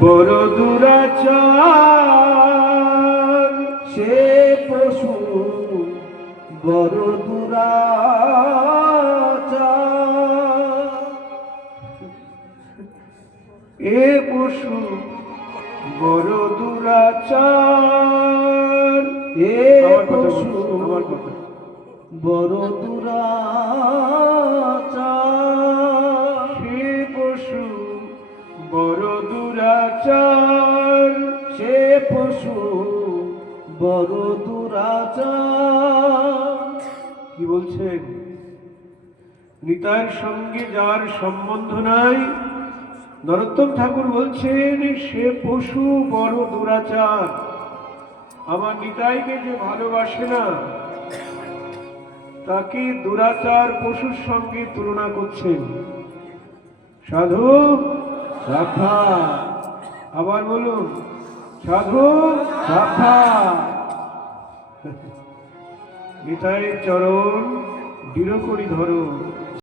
বড় দুরাচার সে পশু বড় দুরাচার। এ পশু বড় দুরাচার। এ পশু আমার কথা বড় দুরাচার। সে পশু বড় দুরাচার। সে পশু বড় দুরাচার। কি বলছেন? নিতাইয়ের সঙ্গে যার সম্বন্ধ নাই, নরোত্তম ঠাকুর বলছেন সে পশু বড় দুরাচার। আমার নিতাইকে যে ভালোবাসে না, তাকে দুরাচার পশুর সঙ্গে তুলনা করছেন। সাধু সাফা, আবার বলুন সাধু সাফা। নিতাইয়ের চরণ দৃঢ় করি ধরো।